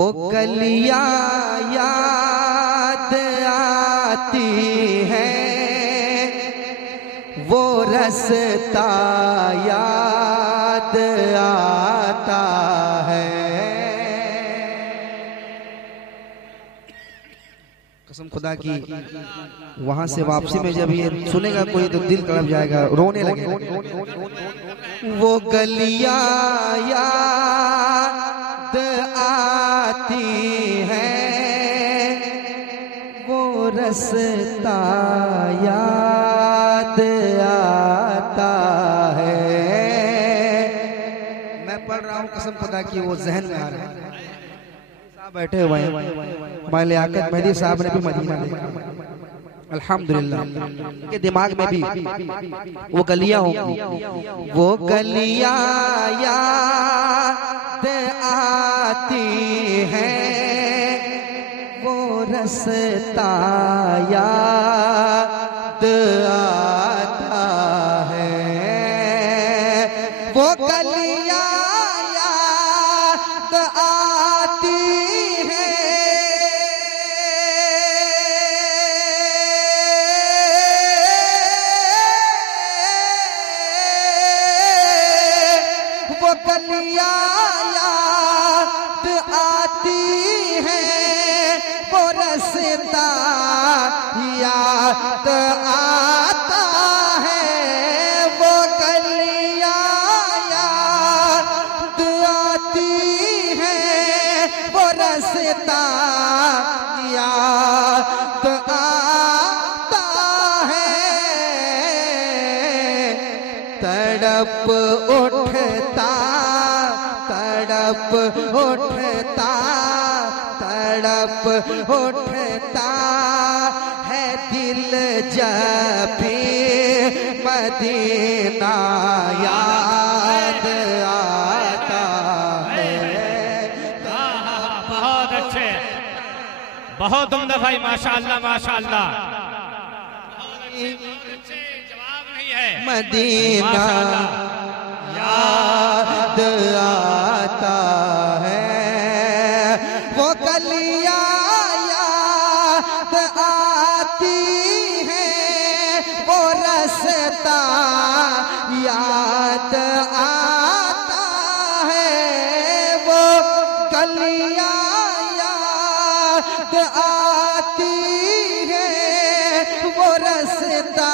वो कलियां याद आती है, वो रास्ता याद आता है। कसम खुदा की वहां से वापसी में जब ये सुनेगा कोई तो दिल तड़प जाएगा, रोने लगेगा। वो गलियां याद आती है, वो रास्ता याद आता है। मैं पढ़ रहा हूँ कसम खुदा की, वो जहन में आ रहा है। बैठे हुए हैं हमारे लियाकत मेहदी साहब ने भी मदीना देखा, अल्हम्दुलिल्लाह। के दिमाग में भी वो गलियां होंगी, वो गलियां याद आती हैं, वो रास्ता याद आता है। वो गलियां याद आती गलियां याद आती है, वो रास्ता याद आता है। वो गलियां याद आती है, वो रास्ता याद आता है। तड़प उठता तड़प उठता तड़प उठता है दिल जब भी मदीना याद आता है। बहुत अच्छे, बहुत उम्दा भाई, माशाअल्लाह माशाअल्लाह। जवाब नहीं है। मदीना याद आता है, वो गलियां याद आती हैं, वो रास्ता याद आता है। वो गलियां याद आती हैं, वो रास्ता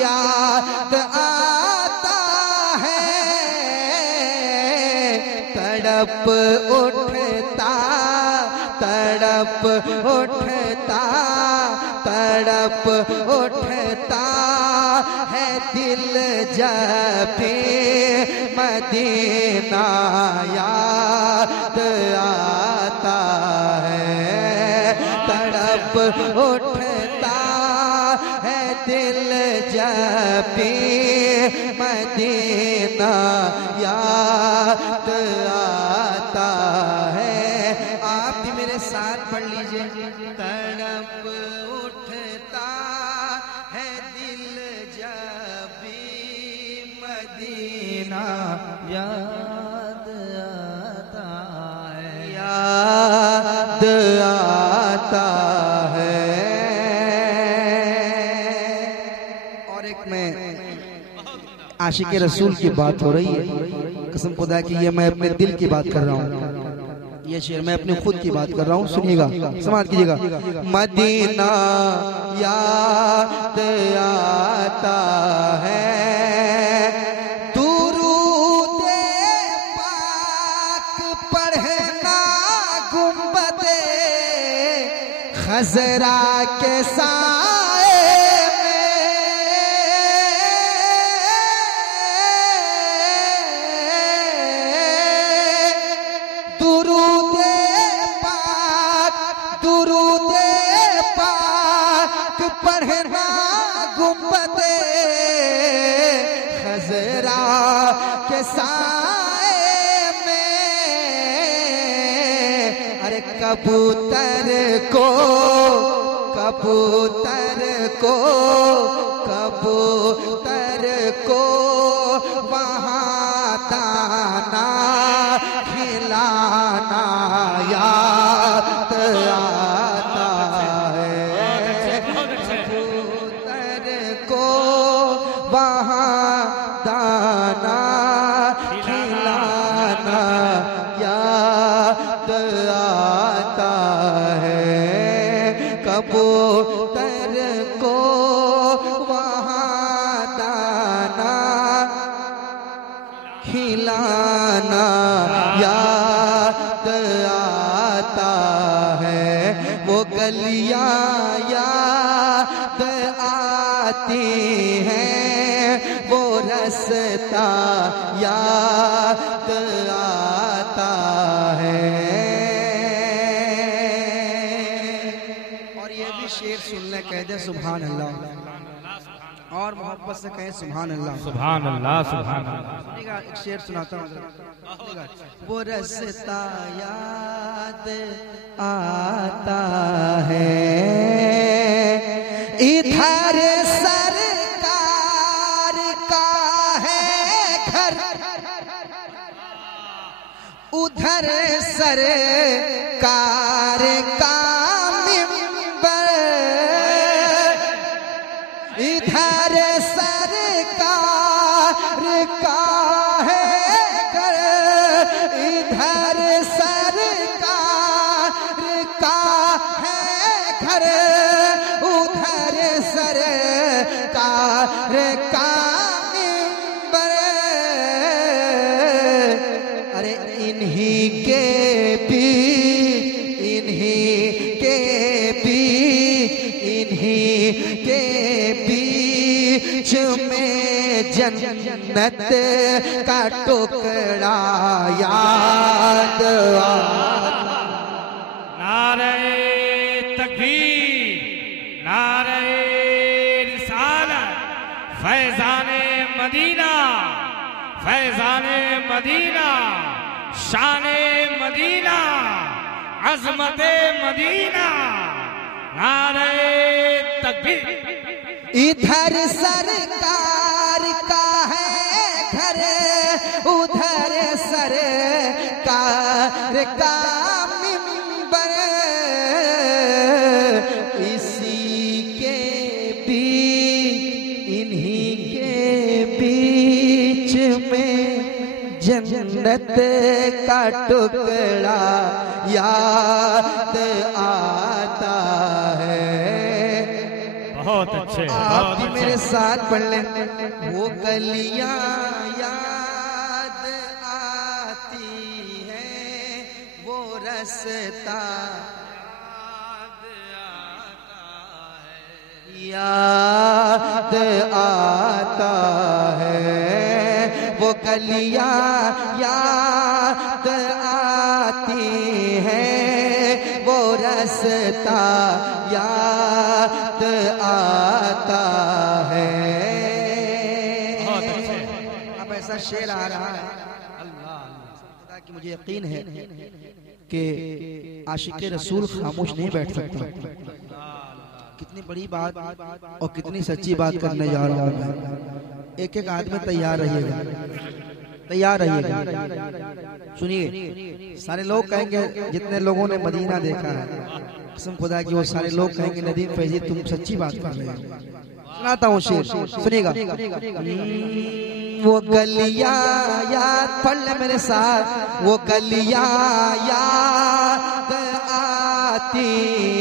याद आता है। तड़प उठता तड़प उठता तड़प उठता है दिल जब भी मदीना याद आता है। तड़प उठता है दिल जब भी मदीना याद आता है। आप भी मेरे साथ पढ़ लीजिए। तड़प उठता है दिल जब भी मदीना याद आता है, याद आता है। और एक में आशिक रसूल की बात हो रही है, कसम खुदा की ये मैं अपने दिल की बात कर रहा हूँ। ये शेर मैं अपने खुद की बात कर रहा हूँ, सुनिएगा, समाज कीजिएगा। मदीना याद आता है, दुरूदे पाक पढ़ना गुंबदे खजरा के साए पढ़ना गुंबदे खजरा के साए में। अरे कबूतर को कबूतर को कबूतर को वहाँ दाना खिलाना आता है, कबूतर को वहाँ दाना खिलाना याद आता है, वो गलियां याद आती हैं, वो रास्ता याद आता है। और ये भी शेर सुनने कह दे सुभान अल्लाह, और मोहब्बत से कहें सुभान अल्लाह। सुभान अल्लाह, सुभान अल्लाह। सुनिएगा, एक शेर सुनाता हूँ। वो रास्ता याद आता है, इधर सरकार का है घर, उधर सरकार का मिंबर, इधर सरकार का है घर, इधर सरकार का है घर, उधर सरकार का मिंबर। अरे इन्हीं के बीच, इन्हीं के बीच, इन्हीं के बीच में जन्नत का टुकड़ा याद आता। नारे तकबीर, नारे रिसालत, फैज़ाने मदीना, फैज़ाने मदीना, शाने मदीना, अज़मते मदीना, नारे तकबीर। इधर सरकार का है घर, उधर सरकार का मिंबर, इसी के बीच, इन्हीं के बीच में जन्नत का टुकड़ा याद आता है। बहुत अच्छे, आप बहुत भी अच्छे। मेरे साथ पढ़ लें। वो गलियां याद आती हैं, वो रास्ता याद आता है, वो गलियां याद आती हैं, वो रास्ता याद आता है। बहुत अच्छे। अब ऐसा शेर आ रहा है कि मुझे यकीन है कि आशिक रसूल खामोश नहीं बैठ सकता। कितनी बड़ी बात और कितनी सच्ची बात करने जा रहा हूँ मैं। एक एक आदमी तैयार रहिएगा, तैयार रहिएगा। सुनिए, सारे लोग कहेंगे, जितने लोगों ने मदीना देखा है, कसम खुदा की वो सारे लोग कहेंगे नदीम फैजी तुम सच्ची बात कर रहे हो। सुनाता हूँ शेर, सुनिएगा। वो गलियां याद, पढ़ ले मेरे साथ। वो गलियां याद आती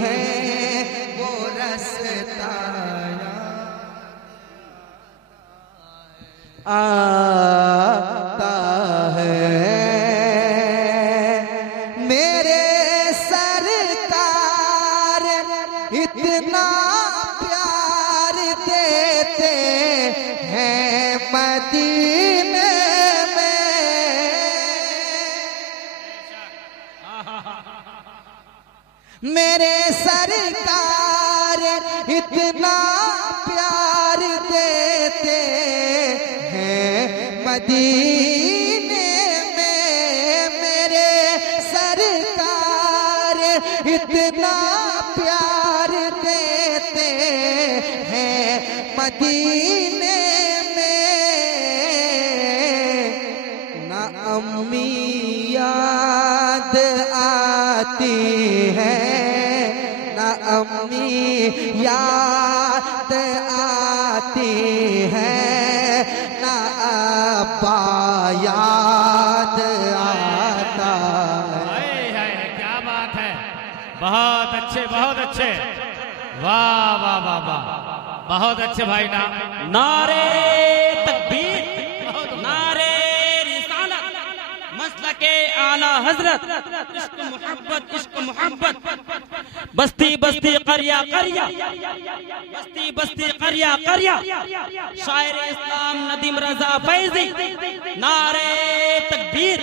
हैं, वो रास्ता आता है, मेरे सरकार इतना प्यार देते हैं मदीने में, मेरे सरकार इतना प्यार देते हैं मदीने में, मेरे सरकार इतना प्यार देते हैं मदीने में। ना अम्मी याद आती है, ना अम्मी याद आती है, ना अब्बा याद आता है। बहुत अच्छे, बहुत अच्छे। वाह वाह वाह वाह, बहुत अच्छे भाई ना। नारे तकबीर, नारे रिसालत, मसलके आला हजरत, इश्क मोहब्बत, बस्ती बस्ती करिया करिया, बस्ती बस्ती करिया करिया, शायर इस्लाम नदीम रजा फैजी। नारे तकबीर,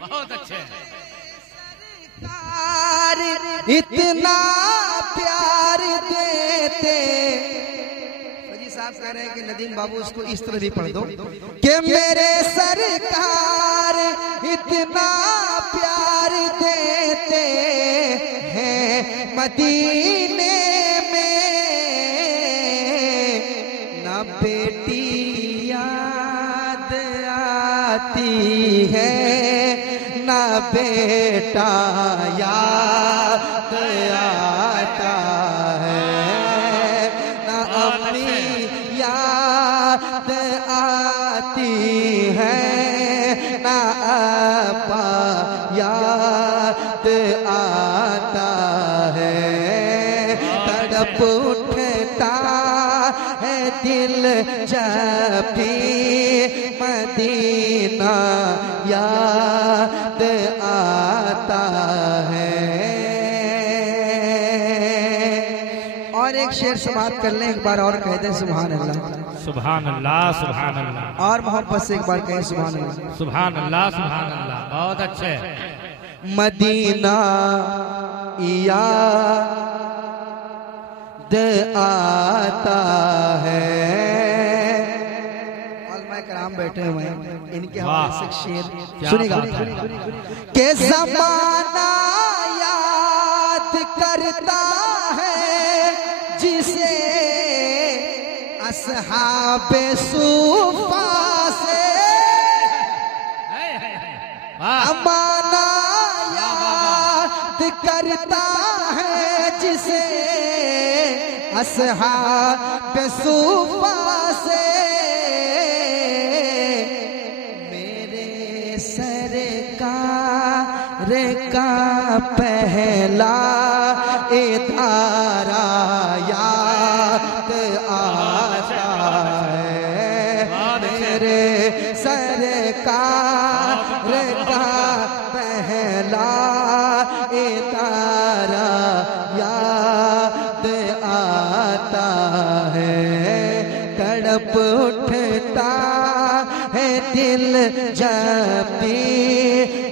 बहुत अच्छे। इतना प्यार देते, फौजी साहब कह रहे हैं कि नदीम बाबू उसको इस तरह भी पढ़ दो कि मेरे सरकार इतना प्यार देते हैं मदीने में, ना बेटी याद आती है ना बेटा याद आता है, ना अम्मी याद आती है ना अब्बा याद आता है। तड़प उठता है दिल जब भी मदीना याद आता है। और एक शेर समाप्त कर लें, एक बार और कह दें सुभान अल्लाह, सुभान अल्लाह, सुभान अल्लाह। और मोहब्बत से एक बार कहें सुभान अल्लाह, सुभान अल्लाह, सुभान अल्लाह। बहुत अच्छे। मदीना याद आता है। कराम बैठे हुए हैं, इनके हवाले से शेर सुनिएगा के ज़माना याद करता है जिसे असहाबे सूफा से, ज़माना याद करता है जिसे असहाबे सूफा से, का पहला इतारा याद आता है, मेरे सरकार का पहला इतारा याद आता है। तड़प उठता है दिल जब भी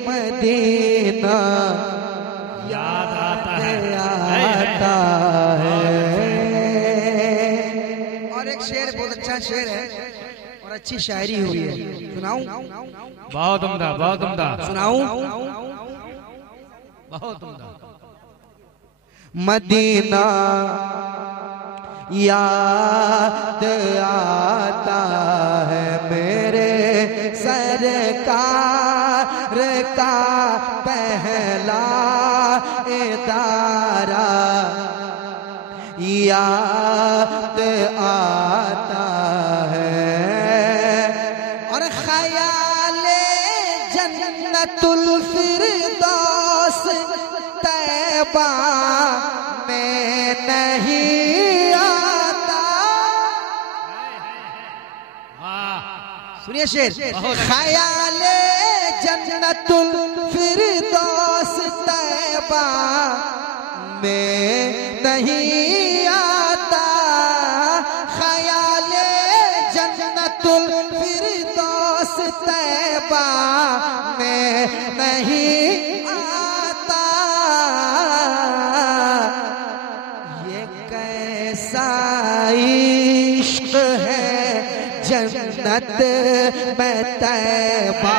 मदीना याद आता है, आता है। और एक शेर बहुत अच्छा शेर है और अच्छी शायरी हुई है, सुनाऊं? बहुत उम्दा, बहुत उम्दा। सुनाऊं? बहुत उम्दा। मदीना याद आता है मेरे सरकार का पहला इतारा याद आता है। और ख्याले जन्नतुल फिरदौस तैबा में नहीं आता। सुनिए शेर, ख्याले जन्नतुल फिरदौस तैबा में नहीं आता। ख्याले जन्नतुल फिरदौस तैबा में नहीं आता। ये कैसा इश्क है जन्नत में तैबा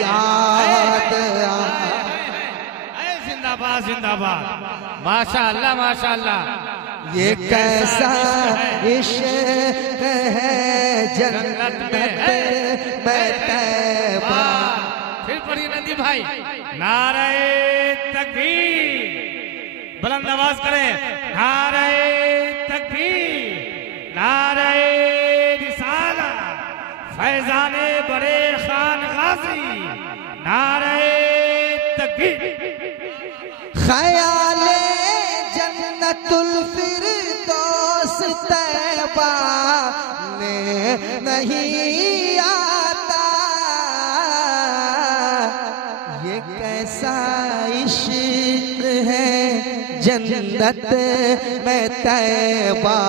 याद जिंदाबाद जिंदाबाद, माशाअल्लाह माशाअल्लाह। ये कैसा इश्क है जन्नत में तैबा। फिर पढ़िए नदी भाई, नारे तकबीर, बुलंद आवाज करें, नारे तकबीर, नारे रिसालत, फैजाने बड़े खान गाजी, नारे तकबीर। ख्याले जन्नतुल फिरदौस तैबा में नहीं आता, ये कैसा इश्क है जन्नत में तैबा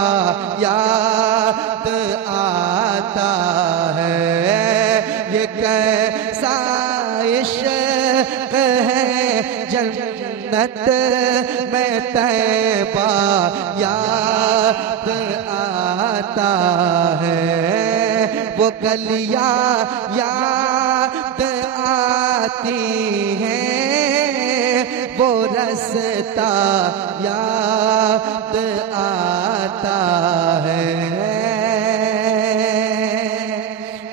याद आता है, ये कैसा इश्क है जन्नत में तैबा याद आता है, वो गलियां याद आती हैं, वो रास्ता याद आता है।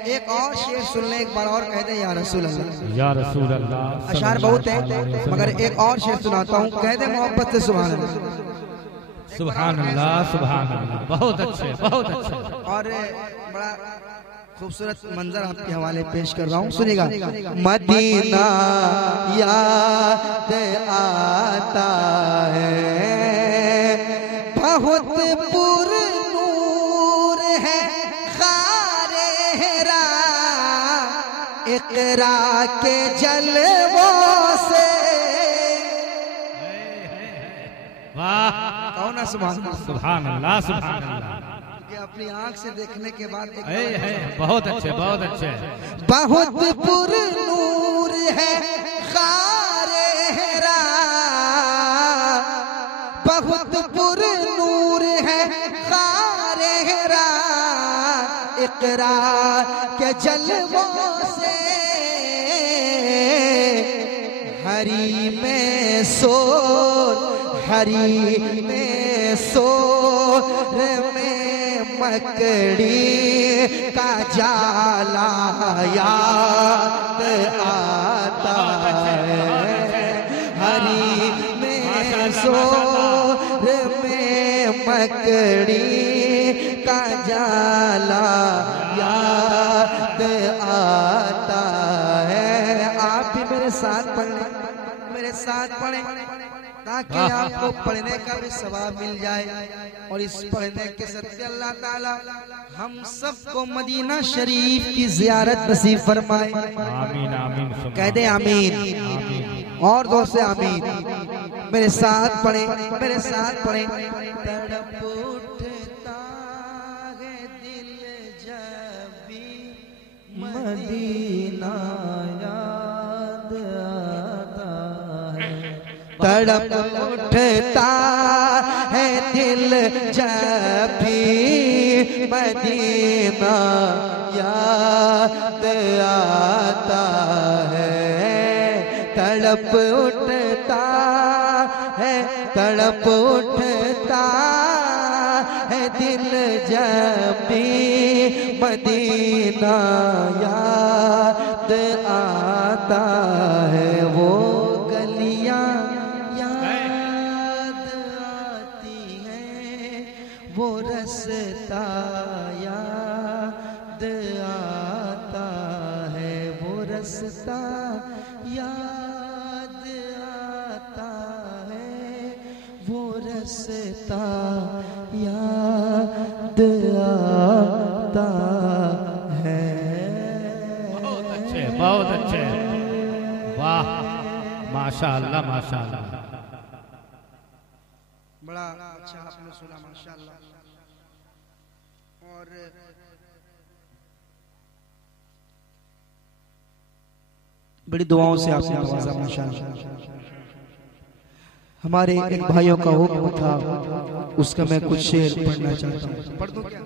एक और शेर सुन ले, एक बार और कह दे या रसूल अल्लाह। या रसूल अल्लाह। अशार बहुत है मगर एक और शेर सुनाता हूँ, कह दे मोहब्बत से सुभान अल्लाह। सुभान अल्लाह सुभान अल्लाह। बहुत अच्छे बहुत अच्छे। और बड़ा खूबसूरत मंजर आपके हवाले पेश कर रहा हूँ, सुनिएगा। मदीना याद आता है, बहुत पुरनूर है खारे हेरा, इकरा के जलवों से। वाह कौन है सुभान सुभान अल्लाह सुभान अल्लाह। अपनी आंख से देखने के बाद बहुत अच्छे बहुत अच्छे। बहुत पुरनूर है खारे हेरा, बहुत पुरनूर है खारे हेरा, इकरा के जलवों से। हरी में सोर हरी में सोर में मकड़ी का जाला याद आता है, हरी में सोर में मकड़ी का जाला याद आता है। आप भी मेरे साथ पढ़ें, मेरे साथ पढ़ें ताकि आपको पढ़ने का भी सवाब मिल जाए, और इस पढ़ने के सदके अल्लाह ताला हम सबको मदीना शरीफ की जियारत नसीब फरमाए। आमीन आमीन। कह दे आमीन, और जोर से आमीन। मेरे साथ पढ़े, मेरे साथ पढ़े। तड़प उठता है दिल जब भी मदीना याद आता है, तड़प उठता है दिल जब भी मदीना याद आता है, तड़प उठता है, तड़प उठता है दिल जब भी मदीना याद आता है, वो गलियां वो रास्ता याद आता है, वो रास्ता याद आता है, वो रास्ता याद आता है। बहुत अच्छे बहुत अच्छे। वाह माशाअल्लाह माशाअल्लाह। बड़ा अच्छा आपने सुना माशाअल्लाह। और बड़ी दुआओं से आपने नवाजा माशाअल्लाह। हमारे इन भाइयों का हुक्म था, उसका मैं कुछ शेर पढ़ना चाहता हूँ। पढ़ दूं क्या?